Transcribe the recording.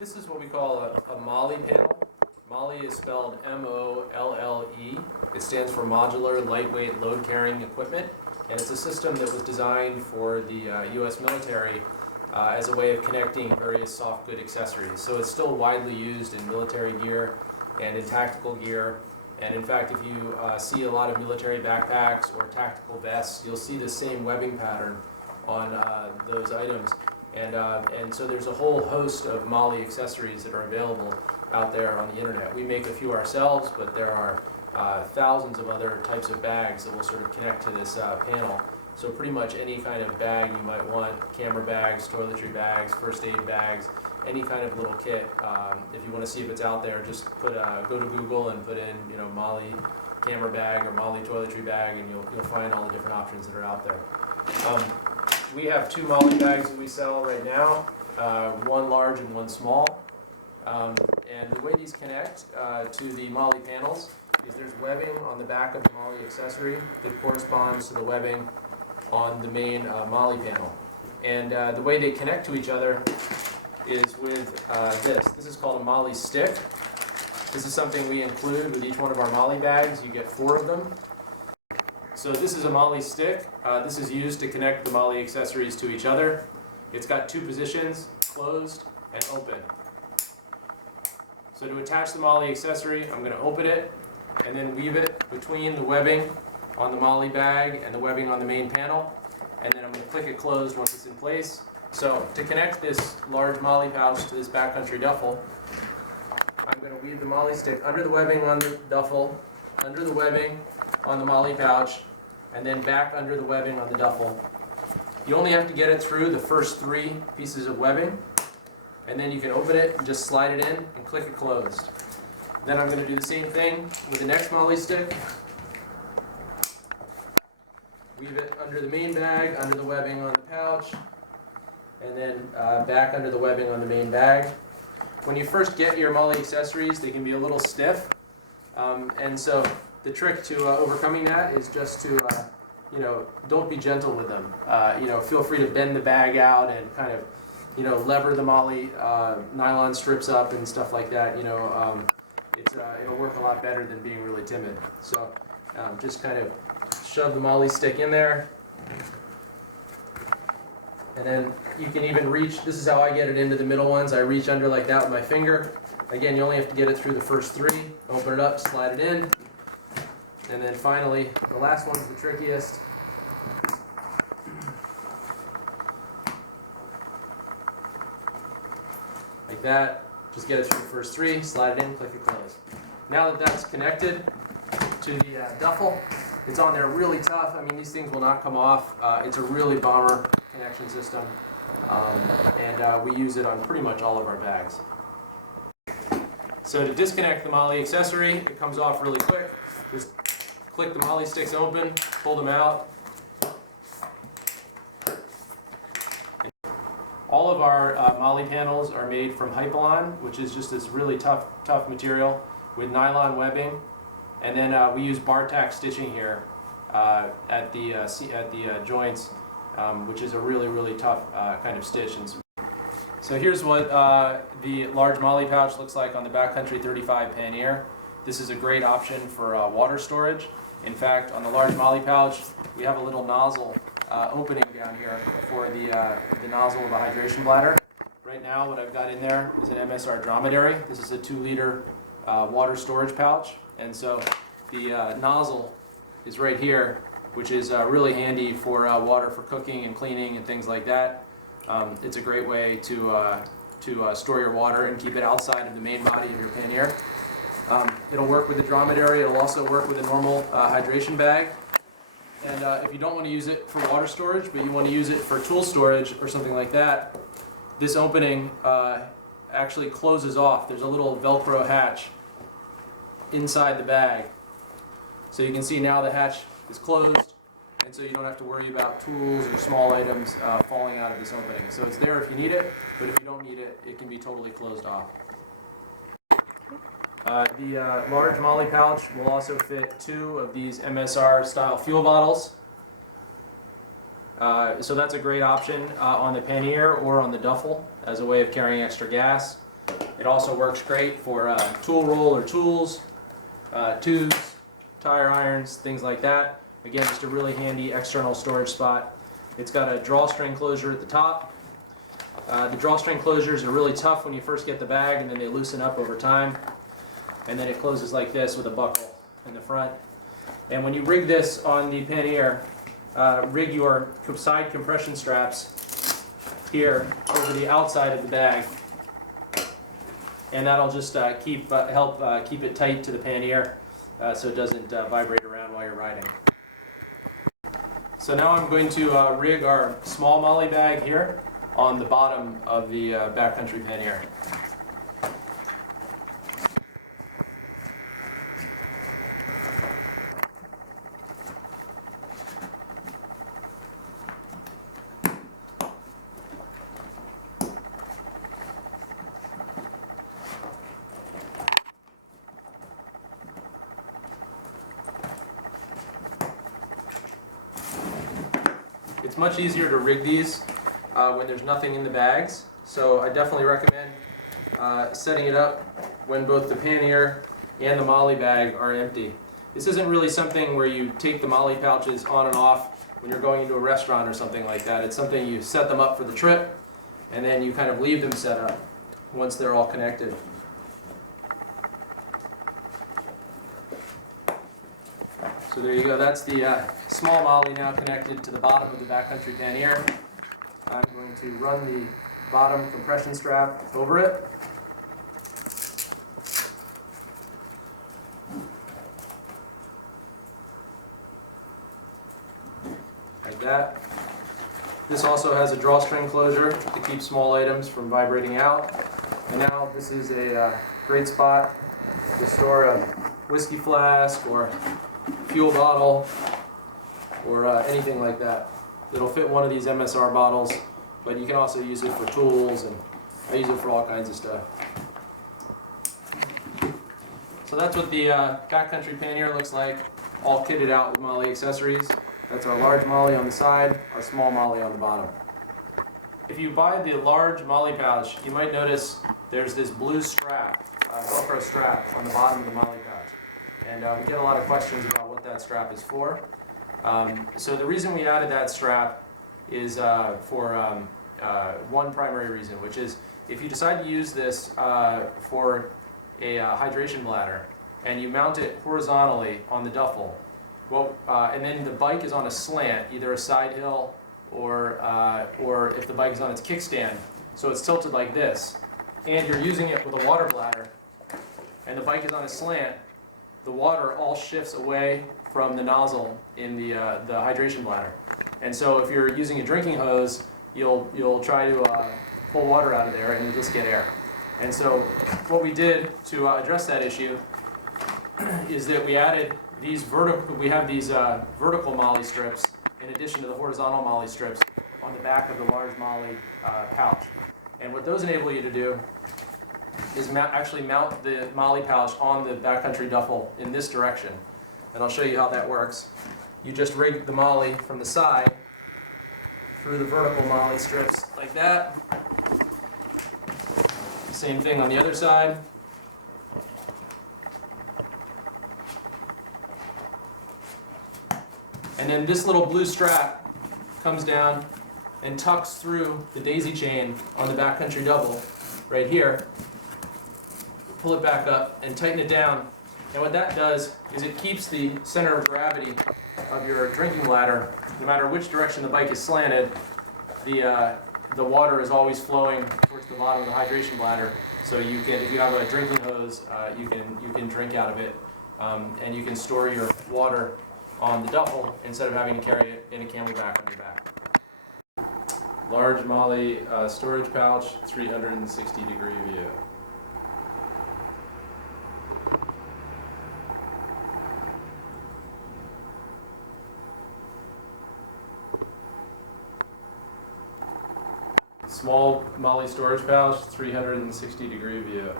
This is what we call a MOLLE panel. MOLLE is spelled M-O-L-L-E. It stands for Modular Lightweight Load Carrying Equipment, and it's a system that was designed for the U.S. military as a way of connecting various soft good accessories. So it's still widely used in military gear and in tactical gear. And in fact, if you see a lot of military backpacks or tactical vests, you'll see the same webbing pattern on those items. And so there's a whole host of MOLLE accessories that are available out there on the internet. We make a few ourselves, but there are thousands of other types of bags that will sort of connect to this panel. So pretty much any kind of bag you might want, camera bags, toiletry bags, first aid bags, any kind of little kit. If you want to see if it's out there, just go to Google and put in, MOLLE camera bag or MOLLE toiletry bag, and you'll find all the different options that are out there. We have two MOLLE bags that we sell right now, one large and one small. And the way these connect to the MOLLE panels is there's webbing on the back of the MOLLE accessory that corresponds to the webbing on the main MOLLE panel. And the way they connect to each other is with this. This is called a MOLLE stick. This is something we include with each one of our MOLLE bags. You get 4 of them. So this is a MOLLE stick. This is used to connect the MOLLE accessories to each other. It's got 2 positions, closed and open. So to attach the MOLLE accessory, I'm going to open it and then weave it between the webbing on the MOLLE bag and the webbing on the main panel. And then I'm going to click it closed once it's in place. So to connect this large MOLLE pouch to this Backcountry duffel, I'm going to weave the MOLLE stick under the webbing on the duffel, under the webbing on the MOLLE pouch, and then back under the webbing on the duffel. You only have to get it through the first 3 pieces of webbing, and then you can open it and just slide it in and click it closed. Then I'm going to do the same thing with the next MOLLE stick. Weave it under the main bag, under the webbing on the pouch, and then back under the webbing on the main bag. When you first get your MOLLE accessories, they can be a little stiff, and so the trick to overcoming that is just to, don't be gentle with them. Feel free to bend the bag out and kind of, lever the MOLLE nylon strips up and stuff like that. It'll work a lot better than being really timid. So just kind of shove the MOLLE stick in there, and then you can even reach. This is how I get it into the middle ones. I reach under like that with my finger. Again, you only have to get it through the first 3. Open it up, slide it in. And then finally, the last one's the trickiest. Like that. Just get it through the first 3, slide it in, click it close. Now that that's connected to the duffel, it's on there really tough. I mean, these things will not come off. It's a really bomber connection system. And we use it on pretty much all of our bags. So to disconnect the MOLLE accessory, it comes off really quick. Just click the MOLLE sticks open, pull them out. All of our MOLLE panels are made from Hypalon, which is just this really tough material with nylon webbing. And then we use bar tack stitching here at the joints, which is a really tough kind of stitch. So here's what the large MOLLE pouch looks like on the Backcountry 35 pannier. This is a great option for water storage. In fact, on the large MOLLE pouch, we have a little nozzle opening down here for the nozzle of a hydration bladder. Right now, what I've got in there is an MSR dromedary. This is a 2-liter water storage pouch, and so the nozzle is right here, which is really handy for water for cooking and cleaning and things like that. It's a great way to store your water and keep it outside of the main body of your pannier. It'll work with the dromedary. It'll also work with a normal hydration bag. And if you don't want to use it for water storage, but you want to use it for tool storage or something like that, this opening actually closes off. There's a little Velcro hatch inside the bag. So you can see now the hatch is closed, and so you don't have to worry about tools or small items falling out of this opening. So it's there if you need it, but if you don't need it, it can be totally closed off. The large MOLLE pouch will also fit 2 of these MSR style fuel bottles. So that's a great option on the pannier or on the duffel as a way of carrying extra gas. It also works great for tool roll or tools, tubes, tire irons, things like that. Again, just a really handy external storage spot. It's got a drawstring closure at the top. The drawstring closures are really tough when you first get the bag, and then they loosen up over time. And then it closes like this with a buckle in the front. And when you rig this on the pannier, rig your side compression straps here over the outside of the bag. And that'll just help keep it tight to the pannier so it doesn't vibrate around while you're riding. So now I'm going to rig our small MOLLE bag here on the bottom of the backcountry pannier. It's much easier to rig these when there's nothing in the bags, so I definitely recommend setting it up when both the pannier and the MOLLE bag are empty. This isn't really something where you take the MOLLE pouches on and off when you're going into a restaurant or something like that. It's something you set them up for the trip, and then you kind of leave them set up once they're all connected. So there you go, that's the small MOLLE now connected to the bottom of the backcountry pannier. I'm going to run the bottom compression strap over it. Like that. This also has a drawstring closure to keep small items from vibrating out. And now this is a great spot to store a whiskey flask or fuel bottle or anything like that. It'll fit one of these MSR bottles, but you can also use it for tools, and I use it for all kinds of stuff. So that's what the backcountry pannier looks like, all kitted out with MOLLE accessories. That's our large MOLLE on the side, our small MOLLE on the bottom. If you buy the large MOLLE pouch, you might notice there's this blue strap, Velcro strap on the bottom of the MOLLE pouch. And we get a lot of questions about what that strap is for. So the reason we added that strap is for one primary reason, which is if you decide to use this for a hydration bladder and you mount it horizontally on the duffle, and then the bike is on a slant, either a side hill or if the bike is on its kickstand, so it's tilted like this, and you're using it with a water bladder, and the bike is on a slant, the water all shifts away from the nozzle in the hydration bladder. And so if you're using a drinking hose, you'll try to pull water out of there and you'll just get air. And so what we did to address that issue is that we added these vertical MOLLE strips in addition to the horizontal MOLLE strips on the back of the large MOLLE pouch. And what those enable you to do is actually mount the MOLLE pouch on the backcountry duffel in this direction. And I'll show you how that works. You just rig the MOLLE from the side through the vertical MOLLE strips like that. Same thing on the other side. And then this little blue strap comes down and tucks through the daisy chain on the backcountry double right here. Pull it back up and tighten it down. And what that does is it keeps the center of gravity of your drinking bladder, no matter which direction the bike is slanted, the water is always flowing towards the bottom of the hydration bladder. So you can, if you have a drinking hose, you can drink out of it, and you can store your water on the duffel instead of having to carry it in a camelback on your back. Large MOLLE storage pouch, 360-degree view. Small MOLLE storage pouch, 360-degree view.